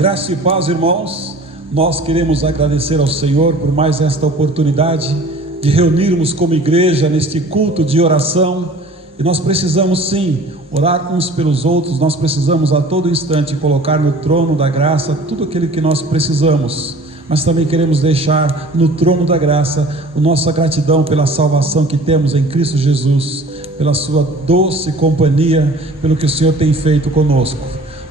Graça e paz, irmãos. Nós queremos agradecer ao Senhor por mais esta oportunidade de reunirmos como igreja neste culto de oração. E nós precisamos sim orar uns pelos outros. Nós precisamos a todo instante colocar no trono da graça tudo aquilo que nós precisamos. Mas também queremos deixar no trono da graça a nossa gratidão pela salvação que temos em Cristo Jesus, pela sua doce companhia, pelo que o Senhor tem feito conosco.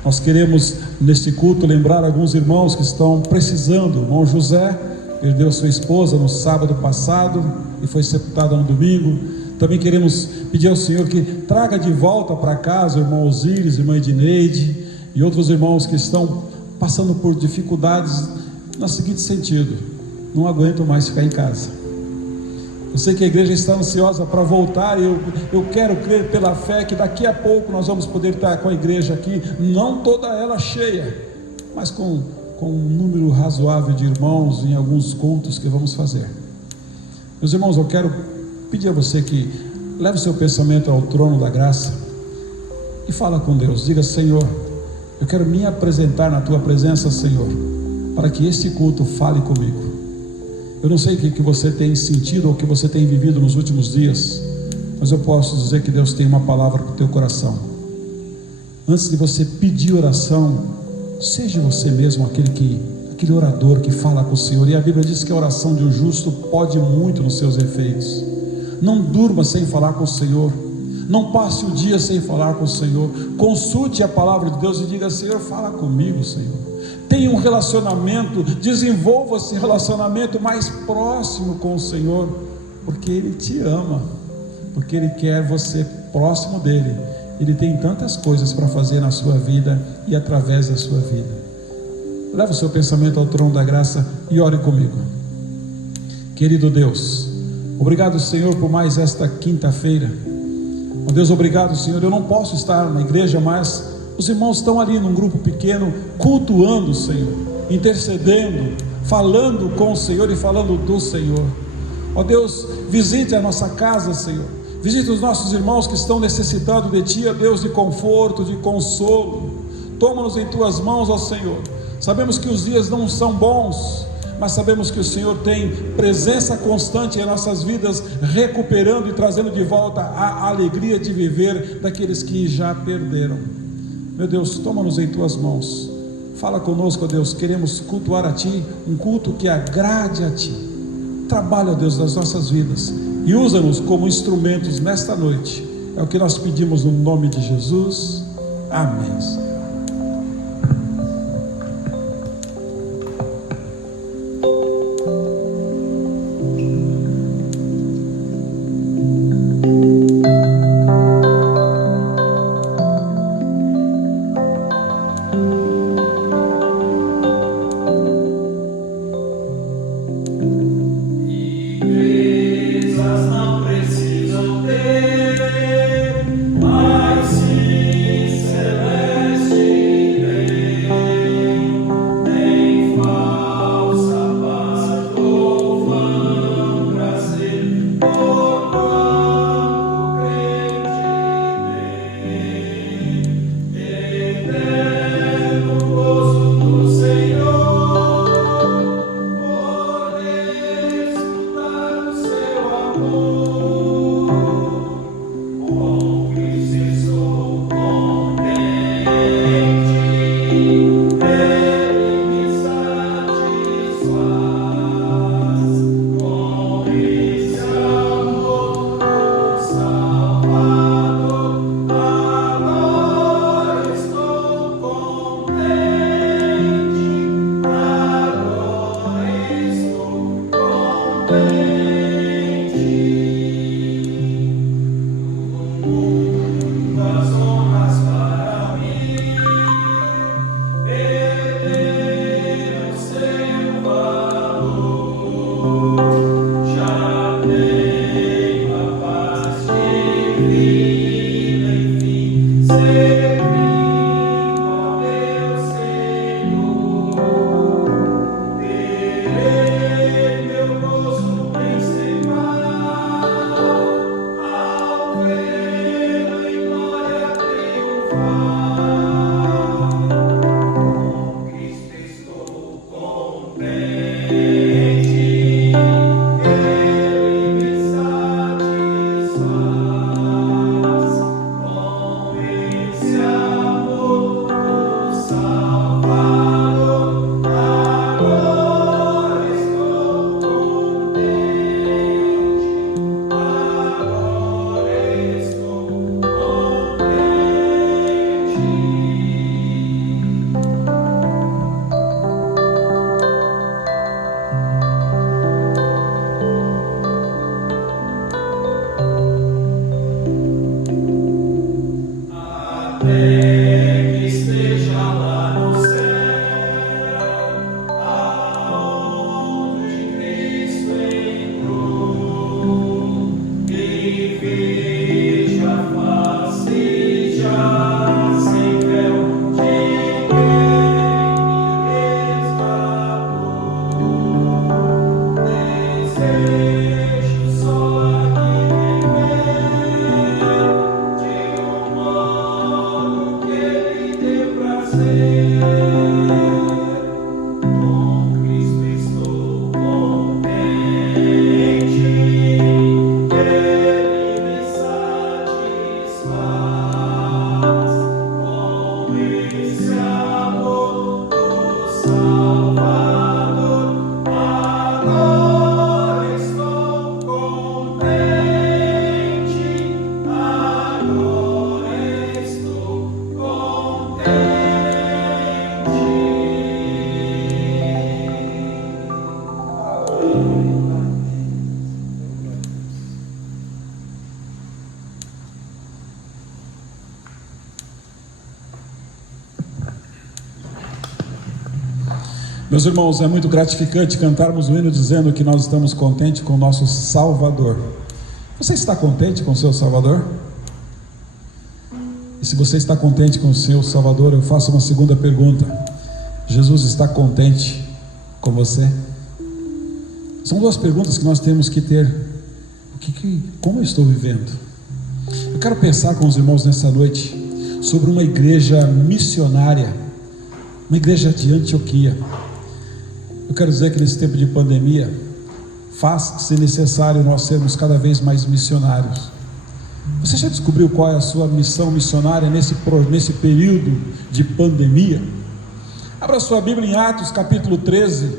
Nós queremos neste culto lembrar alguns irmãos que estão precisando. O irmão José perdeu sua esposa no sábado passado e foi sepultada no domingo. Também queremos pedir ao Senhor que traga de volta para casa o irmão Osíris, a irmã Edneide e outros irmãos que estão passando por dificuldades no seguinte sentido: não aguentam mais ficar em casa. Eu sei que a igreja está ansiosa para voltar. Eu quero crer pela fé que daqui a pouco nós vamos poder estar com a igreja aqui, não toda ela cheia, mas com um número razoável de irmãos em alguns cultos que vamos fazer. Meus irmãos, eu quero pedir a você que leve o seu pensamento ao trono da graça e fala com Deus. Diga: Senhor, eu quero me apresentar na tua presença, Senhor, para que este culto fale comigo. Eu não sei o que você tem sentido ou o que você tem vivido nos últimos dias, mas eu posso dizer que Deus tem uma palavra para o teu coração. Antes de você pedir oração, seja você mesmo aquele orador que fala com o Senhor. E a Bíblia diz que a oração de um justo pode muito nos seus efeitos. Não durma sem falar com o Senhor. Não passe o dia sem falar com o Senhor. Consulte a palavra de Deus e diga: Senhor, fala comigo, Senhor. Tenha um relacionamento, desenvolva esse relacionamento mais próximo com o Senhor, porque Ele te ama, porque Ele quer você próximo dEle. Ele tem tantas coisas para fazer na sua vida e através da sua vida. Leve o seu pensamento ao trono da graça e ore comigo. Querido Deus, obrigado, Senhor, por mais esta quinta-feira. Oh Deus, obrigado, Senhor. Eu não posso estar na igreja, mas os irmãos estão ali num grupo pequeno, cultuando o Senhor, intercedendo, falando com o Senhor e falando do Senhor. Ó Deus, visite a nossa casa, Senhor. Visite os nossos irmãos que estão necessitando de Ti, ó Deus, de conforto, de consolo. Toma-nos em Tuas mãos, ó Senhor. Sabemos que os dias não são bons, mas sabemos que o Senhor tem presença constante em nossas vidas, recuperando e trazendo de volta a alegria de viver daqueles que já perderam. Meu Deus, toma-nos em Tuas mãos. Fala conosco, ó Deus. Queremos cultuar a Ti, um culto que agrade a Ti. Trabalha, ó Deus, nas nossas vidas e usa-nos como instrumentos nesta noite. É o que nós pedimos no nome de Jesus. Amém. Mas sim celestial. Meus irmãos, é muito gratificante cantarmos o hino dizendo que nós estamos contentes com o nosso Salvador. Você está contente com o seu Salvador? E se você está contente com o seu Salvador, eu faço uma segunda pergunta: Jesus está contente com você? São duas perguntas que nós temos que ter. Como eu estou vivendo? Eu quero pensar com os irmãos nessa noite sobre uma igreja missionária, uma igreja de Antioquia. Eu quero dizer que nesse tempo de pandemia, faz-se necessário nós sermos cada vez mais missionários. Você já descobriu qual é a sua missão missionária nesse período de pandemia? Abra sua Bíblia em Atos capítulo 13,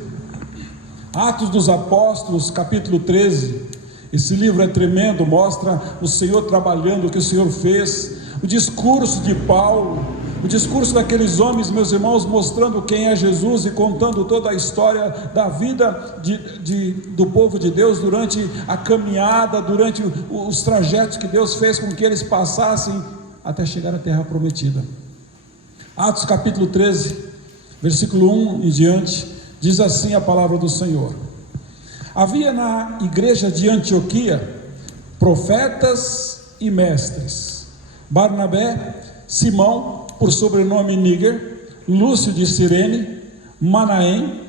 Atos dos Apóstolos capítulo 13, esse livro é tremendo, mostra o Senhor trabalhando, o que o Senhor fez, o discurso de Paulo, o discurso daqueles homens, meus irmãos, mostrando quem é Jesus e contando toda a história da vida do povo de Deus durante a caminhada, durante os trajetos que Deus fez com que eles passassem até chegar à terra prometida. Atos capítulo 13, versículo 1 em diante, diz assim a palavra do Senhor: havia na igreja de Antioquia profetas e mestres: Barnabé, Simão, por sobrenome Níger, Lúcio de Cirene, Manaém,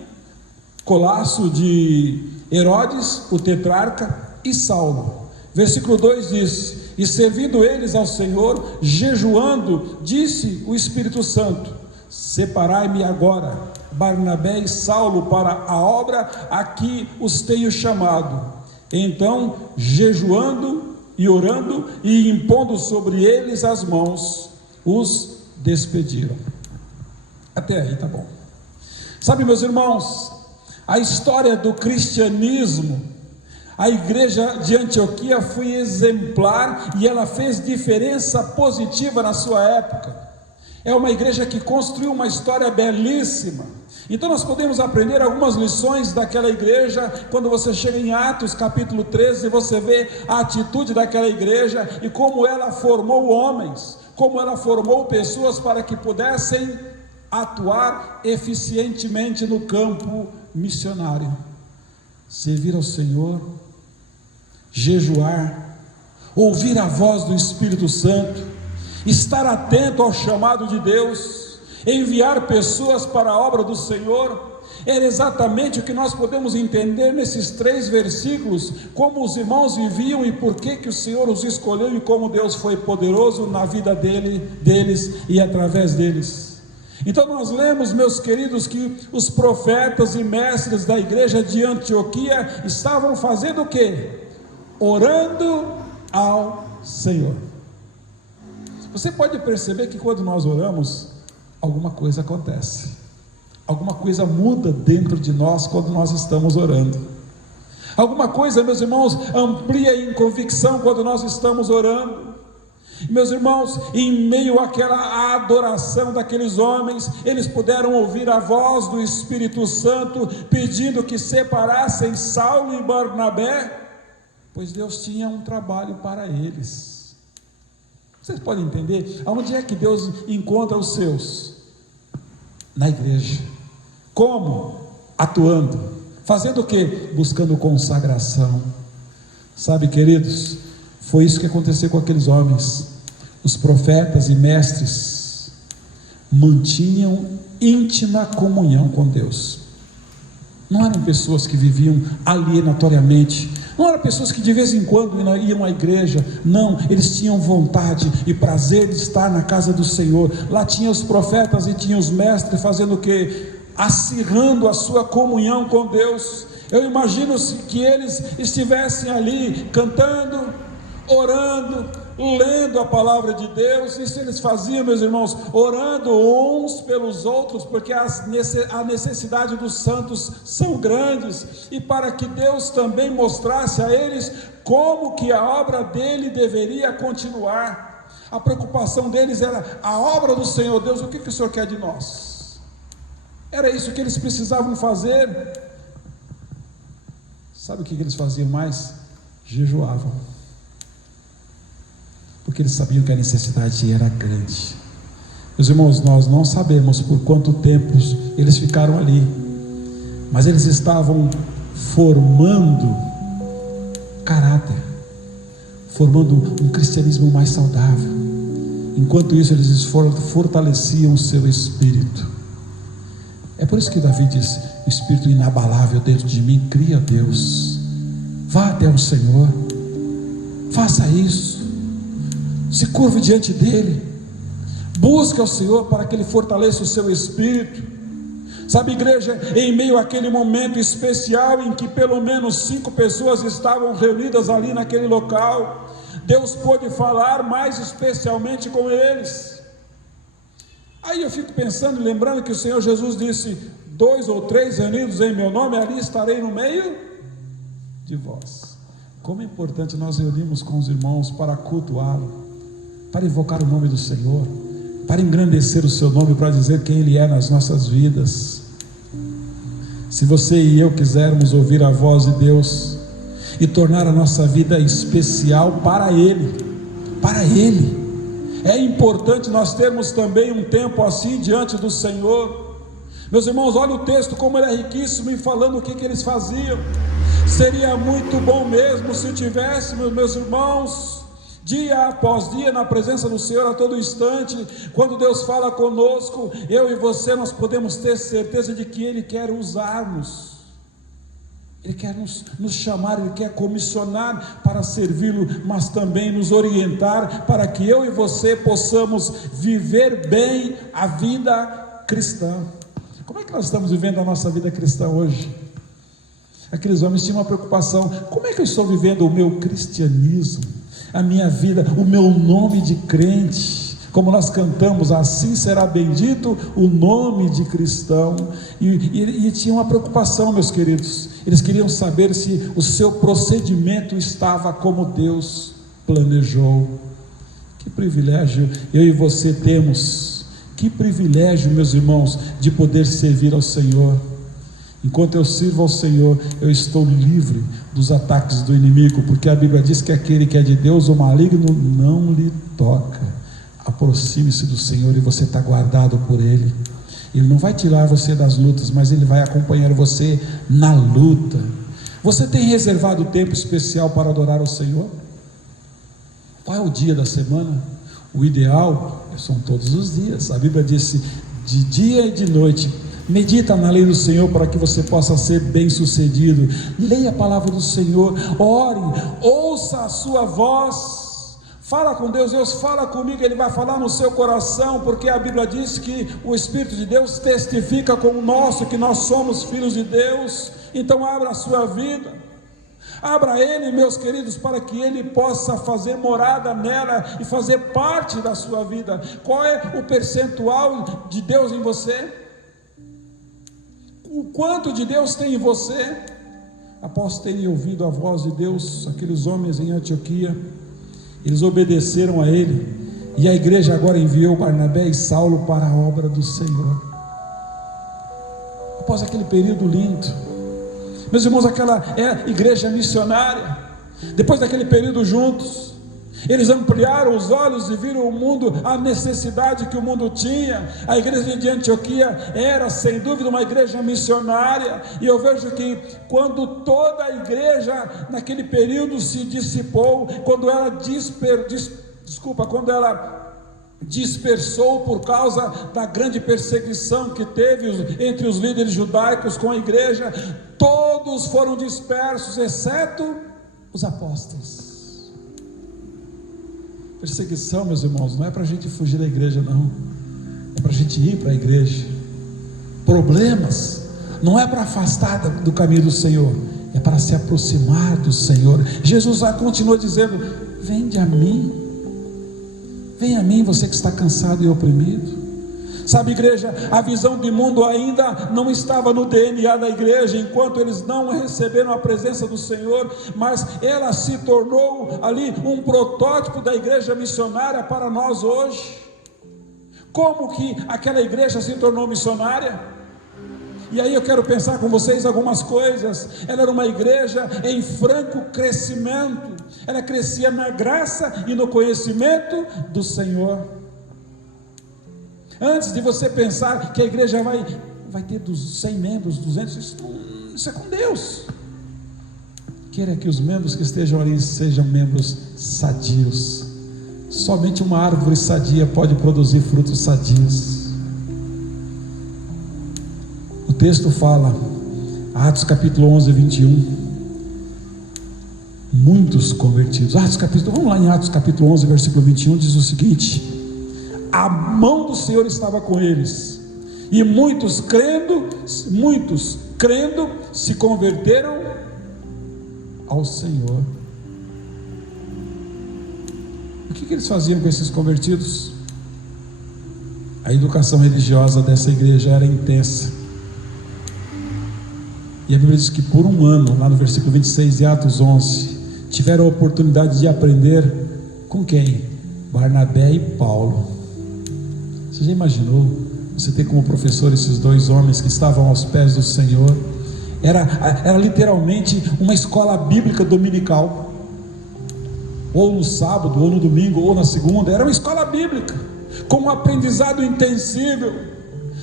Colasso de Herodes, o tetrarca, e Saulo. Versículo 2 diz: e servindo eles ao Senhor, jejuando, disse o Espírito Santo: separai-me agora Barnabé e Saulo para a obra a que os tenho chamado. Então, jejuando e orando e impondo sobre eles as mãos, os despediram. Até aí tá bom. Sabe, meus irmãos, a história do cristianismo, a igreja de Antioquia foi exemplar e ela fez diferença positiva na sua época. É uma igreja que construiu uma história belíssima. Então nós podemos aprender algumas lições daquela igreja. Quando você chega em Atos capítulo 13, você vê a atitude daquela igreja e como ela formou homens, como ela formou pessoas para que pudessem atuar eficientemente no campo missionário, servir ao Senhor, jejuar, ouvir a voz do Espírito Santo, estar atento ao chamado de Deus, enviar pessoas para a obra do Senhor. Era exatamente o que nós podemos entender nesses 3 versículos, como os irmãos viviam e por que o Senhor os escolheu e como Deus foi poderoso na vida deles e através deles. Então nós lemos, meus queridos, que os profetas e mestres da igreja de Antioquia estavam fazendo o quê? Orando ao Senhor. Você pode perceber que quando nós oramos, alguma coisa acontece, alguma coisa muda dentro de nós quando nós estamos orando. Alguma coisa, meus irmãos, amplia em convicção quando nós estamos orando. Meus irmãos, em meio àquela adoração daqueles homens, eles puderam ouvir a voz do Espírito Santo pedindo que separassem Saulo e Barnabé, pois Deus tinha um trabalho para eles. Vocês podem entender? Aonde é que Deus encontra os seus? Na igreja. Como? Atuando. Fazendo o quê? Buscando consagração. Sabe, queridos, foi isso que aconteceu com aqueles homens. Os profetas e mestres mantinham íntima comunhão com Deus. Não eram pessoas que viviam alienatoriamente, não eram pessoas que de vez em quando iam à igreja. Não, eles tinham vontade e prazer de estar na casa do Senhor. Lá tinha os profetas e tinha os mestres fazendo o quê? Acirrando a sua comunhão com Deus. Eu imagino que eles estivessem ali cantando, orando, lendo a palavra de Deus. Isso eles faziam, meus irmãos, orando uns pelos outros, porque a necessidade dos santos são grandes, e para que Deus também mostrasse a eles como que a obra dele deveria continuar. A preocupação deles era a obra do Senhor. Deus, o que o Senhor quer de nós? Era isso que eles precisavam fazer. Sabe o que eles faziam mais? Jejuavam, porque eles sabiam que a necessidade era grande. Meus irmãos, nós não sabemos por quanto tempo eles ficaram ali, mas eles estavam formando caráter, formando um cristianismo mais saudável. Enquanto isso, eles fortaleciam o seu espírito. É por isso que Davi disse: o espírito inabalável dentro de mim cria Deus. Vá até o Senhor, faça isso, se curve diante dele, busque ao Senhor para que ele fortaleça o seu espírito. Sabe, igreja, em meio àquele momento especial em que pelo menos 5 pessoas estavam reunidas ali naquele local, Deus pôde falar mais especialmente com eles. Aí eu fico pensando e lembrando que o Senhor Jesus disse: 2 ou 3 reunidos em meu nome, ali estarei no meio de vós. Como é importante nós reunirmos com os irmãos para cultuá-lo, para invocar o nome do Senhor, para engrandecer o seu nome, para dizer quem Ele é nas nossas vidas. Se você e eu quisermos ouvir a voz de Deus e tornar a nossa vida especial para Ele, é importante nós termos também um tempo assim diante do Senhor. Meus irmãos, olha o texto como ele é riquíssimo em falando o que eles faziam. Seria muito bom mesmo se tivéssemos, meus irmãos, dia após dia na presença do Senhor a todo instante. Quando Deus fala conosco, eu e você, nós podemos ter certeza de que Ele quer usar-nos, Ele quer nos chamar, Ele quer comissionar para servi-lo, mas também nos orientar para que eu e você possamos viver bem a vida cristã. Como é que nós estamos vivendo a nossa vida cristã hoje? Aqueles homens tinham uma preocupação: como é que eu estou vivendo o meu cristianismo, a minha vida, o meu nome de crente? Como nós cantamos, assim será bendito o nome de cristão. E tinha uma preocupação, meus queridos. Eles queriam saber se o seu procedimento estava como Deus planejou. Que privilégio eu e você temos. Que privilégio, meus irmãos, de poder servir ao Senhor. Enquanto eu sirvo ao Senhor, eu estou livre dos ataques do inimigo, porque a Bíblia diz que aquele que é de Deus, o maligno não lhe toca. Aproxime-se do Senhor e você está guardado por Ele. Ele não vai tirar você das lutas, mas Ele vai acompanhar você na luta. Você tem reservado tempo especial para adorar ao Senhor? Qual é o dia da semana? O ideal são todos os dias. A Bíblia disse: de dia e de noite medita na lei do Senhor para que você possa ser bem sucedido. Leia a palavra do Senhor, ore, ouça a sua voz, fala com Deus. Deus fala comigo, Ele vai falar no seu coração, porque a Bíblia diz que o Espírito de Deus testifica com o nosso que nós somos filhos de Deus. Então abra a sua vida, abra Ele, meus queridos, para que Ele possa fazer morada nela e fazer parte da sua vida. Qual é o percentual de Deus em você? O quanto de Deus tem em você? Após terem ouvido a voz de Deus, aqueles homens em Antioquia, eles obedeceram a Ele, e a igreja agora enviou Barnabé e Saulo para a obra do Senhor. Após aquele período lindo, meus irmãos, aquela é a igreja missionária. Depois daquele período juntos, eles ampliaram os olhos e viram o mundo, a necessidade que o mundo tinha. A igreja de Antioquia era sem dúvida uma igreja missionária, e eu vejo que quando toda a igreja naquele período se dissipou, quando ela dispersou por causa da grande perseguição que teve entre os líderes judaicos com a igreja, todos foram dispersos, exceto os apóstolos. Perseguição, meus irmãos, não é para a gente fugir da igreja, não, é para a gente ir para a igreja. Problemas não é para afastar do caminho do Senhor, é para se aproximar do Senhor. Jesus continua dizendo: vinde a mim, vem a mim, você que está cansado e oprimido. Sabe, igreja, a visão de mundo ainda não estava no DNA da igreja, enquanto eles não receberam a presença do Senhor, mas ela se tornou ali um protótipo da igreja missionária para nós hoje. Como que aquela igreja se tornou missionária? E aí eu quero pensar com vocês algumas coisas. Ela era uma igreja em franco crescimento, ela crescia na graça e no conhecimento do Senhor. Antes de você pensar que a igreja vai ter 100 membros, 200, isso é com Deus. Queira que os membros que estejam ali sejam membros sadios. Somente uma árvore sadia pode produzir frutos sadios. O texto fala, Atos capítulo 11, 21, muitos convertidos. Vamos lá em Atos capítulo 11, versículo 21, diz o seguinte: a mão do Senhor estava com eles, e muitos crendo se converteram ao Senhor. O que eles faziam com esses convertidos? A educação religiosa dessa igreja era intensa, e a Bíblia diz que por um ano, lá no versículo 26 de Atos 11, tiveram a oportunidade de aprender com quem? Barnabé e Paulo. Você já imaginou você ter como professor esses dois homens que estavam aos pés do Senhor? Era literalmente uma escola bíblica dominical, ou no sábado, ou no domingo, ou na segunda. Era uma escola bíblica, com um aprendizado intensível.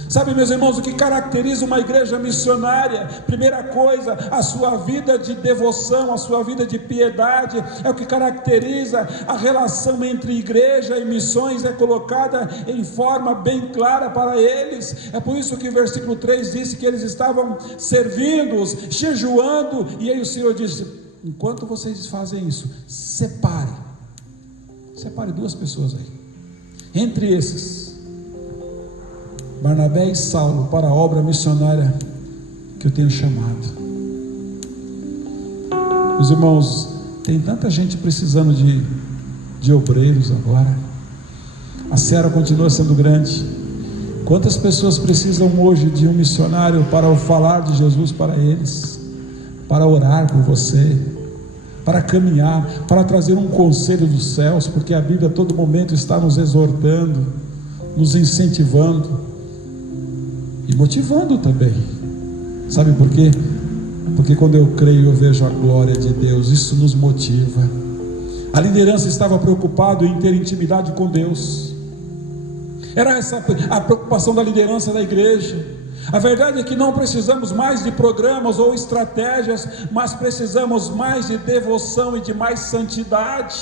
Sabe, meus irmãos, o que caracteriza uma igreja missionária? Primeira coisa, a sua vida de devoção, a sua vida de piedade, é o que caracteriza. A relação entre igreja e missões é colocada em forma bem clara para eles. É por isso que o versículo 3 disse que eles estavam servindo-os, jejuando, e aí o Senhor disse: enquanto vocês fazem isso, separe 2 pessoas aí, entre esses, Barnabé e Saulo, para a obra missionária que eu tenho chamado. Meus irmãos, tem tanta gente precisando de obreiros agora. A seara continua sendo grande. Quantas pessoas precisam hoje de um missionário para falar de Jesus para eles, para orar por você, para caminhar, para trazer um conselho dos céus, porque a Bíblia a todo momento está nos exortando, nos incentivando e motivando também. Sabe por quê? Porque quando eu creio, eu vejo a glória de Deus. Isso nos motiva. A liderança estava preocupada em ter intimidade com Deus. Era essa a preocupação da liderança da igreja. A verdade é que não precisamos mais de programas ou estratégias, mas precisamos mais de devoção e de mais santidade.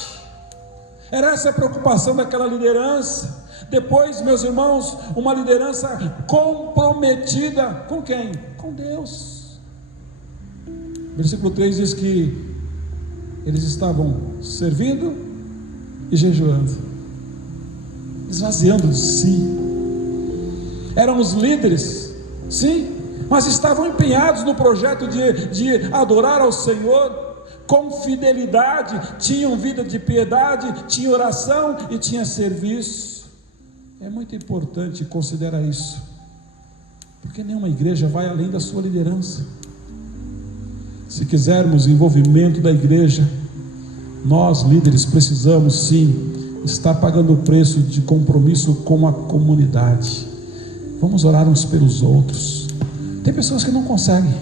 Era essa a preocupação daquela liderança. Depois, meus irmãos, uma liderança comprometida com quem? Com Deus. Versículo 3 diz que eles estavam servindo e jejuando, esvaziando de si. Eram os líderes, sim, mas estavam empenhados no projeto de adorar ao Senhor com fidelidade. Tinham vida de piedade, tinha oração e tinha serviço. É muito importante considerar isso, porque nenhuma igreja vai além da sua liderança. Se quisermos envolvimento da igreja, nós líderes precisamos sim estar pagando o preço de compromisso com a comunidade. Vamos orar uns pelos outros. Tem pessoas que não conseguem,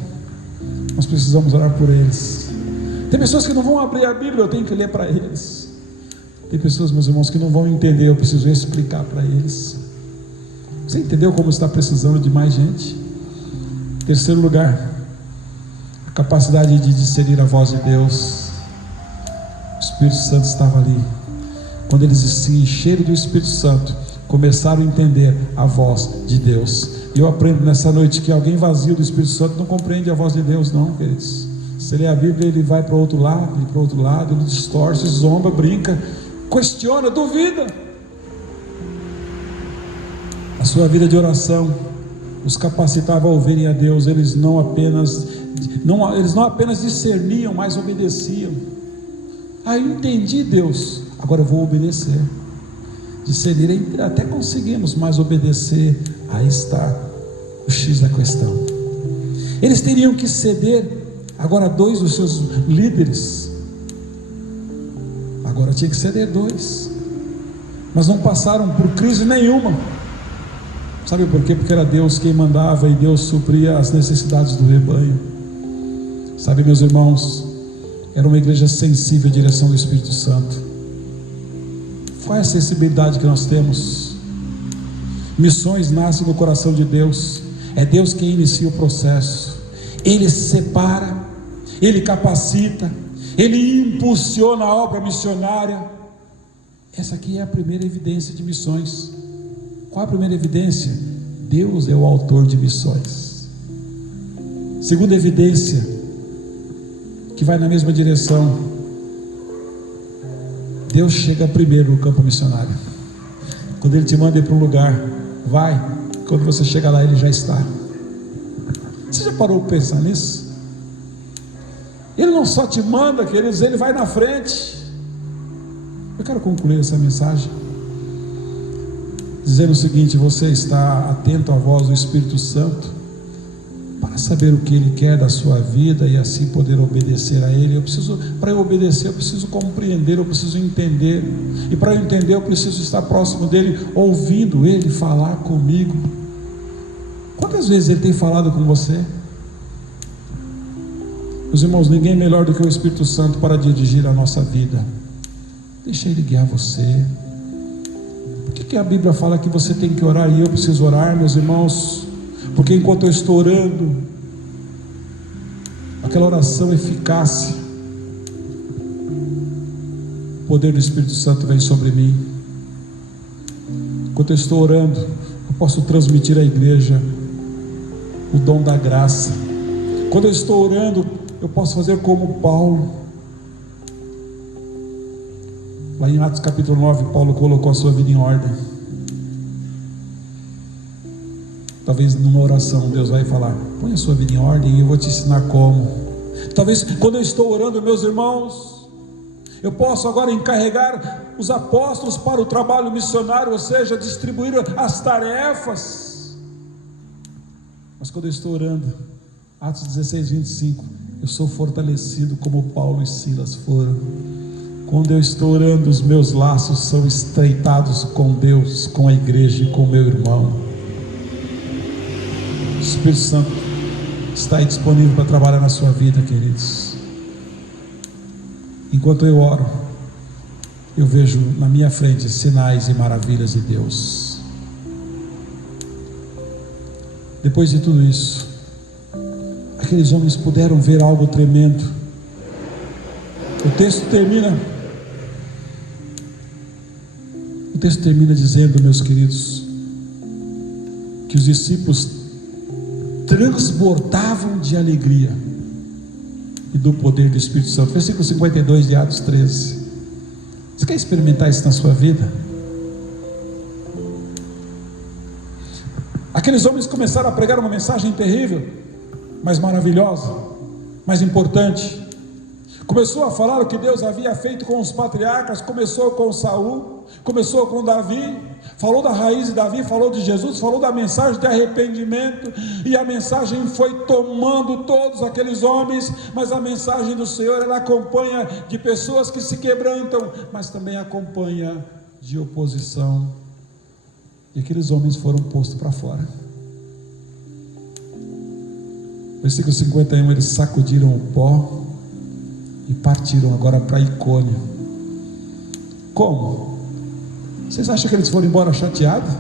nós precisamos orar por eles. Tem pessoas que não vão abrir a Bíblia, eu tenho que ler para eles. Tem pessoas, meus irmãos, que não vão entender, eu preciso explicar para eles. Você entendeu como está precisando de mais gente? Terceiro lugar, a capacidade de discernir a voz de Deus. O Espírito Santo estava ali. Quando eles se encheram do Espírito Santo, começaram a entender a voz de Deus. E eu aprendo nessa noite que alguém vazio do Espírito Santo não compreende a voz de Deus, não, queridos. Se lê a Bíblia, ele vai para o outro lado, ele distorce, zomba, brinca, questiona, duvida. A sua vida de oração os capacitava a ouvirem a Deus. Eles não apenas discerniam, mas obedeciam. Eu entendi, Deus, agora eu vou obedecer. Discernir até conseguimos, mas obedecer, aí está o X da questão. Eles teriam que ceder. Agora 2 dos seus líderes, agora tinha que ceder 2, mas não passaram por crise nenhuma. Sabe por quê? Porque era Deus quem mandava e Deus supria as necessidades do rebanho. Sabe, meus irmãos, era uma igreja sensível à direção do Espírito Santo. Qual é a sensibilidade que nós temos? Missões nascem no coração de Deus. É Deus quem inicia o processo. Ele separa, Ele capacita, Ele impulsiona a obra missionária. Essa aqui é a primeira evidência de missões. Qual a primeira evidência? Deus é o autor de missões. Segunda evidência, que vai na mesma direção: Deus chega primeiro no campo missionário. Quando Ele te manda ir para um lugar, vai. Quando você chega lá, Ele já está. Você já parou para pensar nisso? Ele não só te manda, queridos, Ele vai na frente. Eu quero concluir essa mensagem dizendo o seguinte: você está atento à voz do Espírito Santo para saber o que Ele quer da sua vida e assim poder obedecer a Ele. Para eu obedecer, eu preciso compreender, eu preciso entender, e para eu entender, eu preciso estar próximo dEle, ouvindo Ele falar comigo. Quantas vezes Ele tem falado com você? Meus irmãos, ninguém melhor do que o Espírito Santo para dirigir a nossa vida. Deixa Ele guiar você. Por que a Bíblia fala que você tem que orar e eu preciso orar, meus irmãos? Porque enquanto eu estou orando, aquela oração eficaz, o poder do Espírito Santo vem sobre mim. Enquanto eu estou orando, eu posso transmitir à igreja o dom da graça. Quando eu estou orando, eu posso fazer como Paulo. Lá em Atos capítulo 9, Paulo colocou a sua vida em ordem. Talvez numa oração Deus vai falar: põe a sua vida em ordem e eu vou te ensinar como. Talvez quando eu estou orando, meus irmãos, eu posso agora encarregar os apóstolos para o trabalho missionário, ou seja, distribuir as tarefas. Mas quando eu estou orando, Atos 16, 25, eu sou fortalecido como Paulo e Silas foram. Quando eu estou orando, os meus laços são estreitados com Deus, com a igreja e com o meu irmão. O Espírito Santo está aí disponível para trabalhar na sua vida, queridos. Enquanto eu oro, eu vejo na minha frente sinais e maravilhas de Deus. Depois de tudo isso, aqueles homens puderam ver algo tremendo. O texto termina dizendo, meus queridos, que os discípulos transbordavam de alegria e do poder do Espírito Santo. Versículo 52 de Atos 13. Você quer experimentar isso na sua vida? Aqueles homens começaram a pregar uma mensagem terrível, mas maravilhosa, mais importante. Começou a falar o que Deus havia feito com os patriarcas. Começou com Saul, começou com Davi, falou da raiz de Davi, falou de Jesus, falou da mensagem de arrependimento, e a mensagem foi tomando todos aqueles homens. Mas a mensagem do Senhor, ela acompanha de pessoas que se quebrantam, mas também acompanha de oposição, e aqueles homens foram postos para fora. Versículo 51, eles sacudiram o pó e partiram agora para Icônio. Como? Vocês acham que eles foram embora chateados?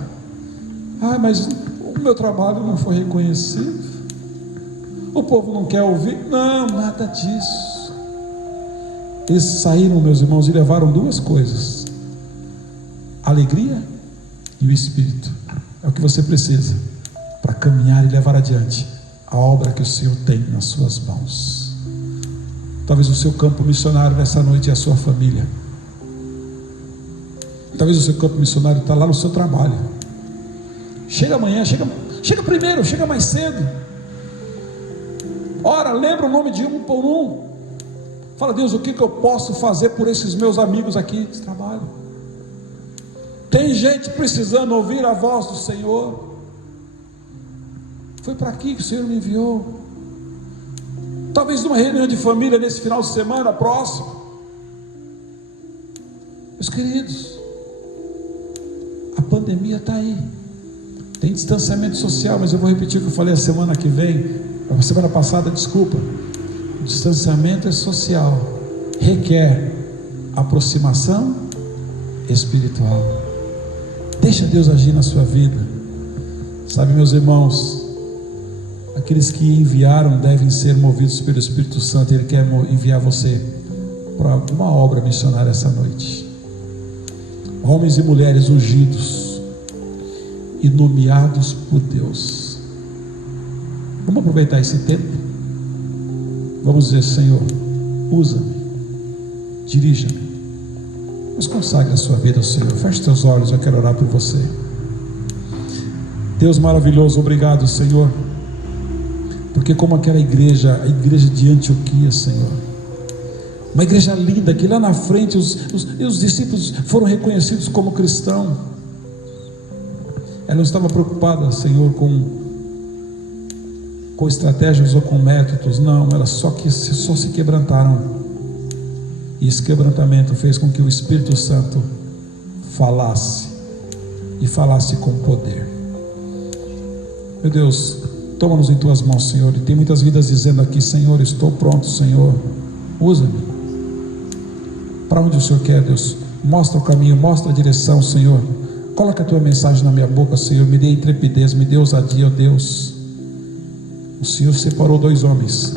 Mas o meu trabalho não foi reconhecido, o povo não quer ouvir. Não, nada disso. Eles saíram, meus irmãos, e levaram duas coisas: alegria e o Espírito. É o que você precisa para caminhar e levar adiante a obra que o Senhor tem nas suas mãos. Talvez o seu campo missionário nessa noite é a sua família. Talvez o seu campo missionário está lá no seu trabalho. Chega amanhã, chega primeiro, chega mais cedo. Ora, lembra o nome de um por um. Fala: Deus, o que eu posso fazer por esses meus amigos aqui de trabalho? Tem gente precisando ouvir a voz do Senhor. Foi para aqui que o Senhor me enviou. Talvez numa reunião de família nesse final de semana próximo. Meus queridos, a pandemia está aí. Tem distanciamento social, mas eu vou repetir o que eu falei a semana passada, desculpa. O distanciamento é social, requer aproximação espiritual. Deixa Deus agir na sua vida. Sabe, meus irmãos, Aqueles que enviaram devem ser movidos pelo Espírito Santo. Ele quer enviar você para alguma obra missionária essa noite. Homens e mulheres ungidos e nomeados por Deus. Vamos aproveitar esse tempo. Vamos dizer: Senhor, usa-me, dirija-me. Mas consagre a sua vida ao Senhor. Feche teus olhos, eu quero orar por você. Deus maravilhoso, obrigado, Senhor, porque como aquela igreja, a igreja de Antioquia, Senhor, uma igreja linda, que lá na frente os discípulos foram reconhecidos como cristãos. Ela não estava preocupada, Senhor, com estratégias ou com métodos, não, elas só se quebrantaram, e esse quebrantamento fez com que o Espírito Santo falasse, e falasse com poder. Meu Deus, toma-nos em tuas mãos, Senhor. E tem muitas vidas dizendo aqui: Senhor, estou pronto, Senhor, usa-me. Para onde o Senhor quer, Deus? Mostra o caminho, mostra a direção, Senhor. Coloca a tua mensagem na minha boca, Senhor. Me dê intrepidez, me dê ousadia, ó Deus. O Senhor separou 2 homens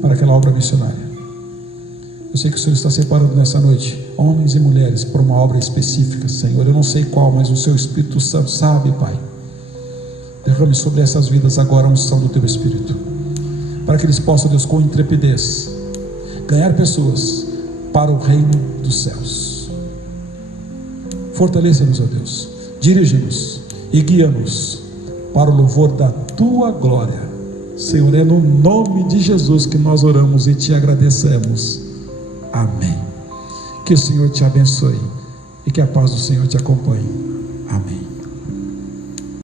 para aquela obra missionária. Eu sei que o Senhor está separando nessa noite homens e mulheres para uma obra específica, Senhor. Eu não sei qual, mas o seu Espírito Santo sabe, Pai. Derrame sobre essas vidas agora a unção do teu Espírito, para que eles possam, Deus, com intrepidez, ganhar pessoas para o reino dos céus. Fortaleça-nos, ó Deus, dirige-nos e guia-nos para o louvor da tua glória, Senhor. É no nome de Jesus que nós oramos e te agradecemos. Amém. Que o Senhor te abençoe e que a paz do Senhor te acompanhe. Amém.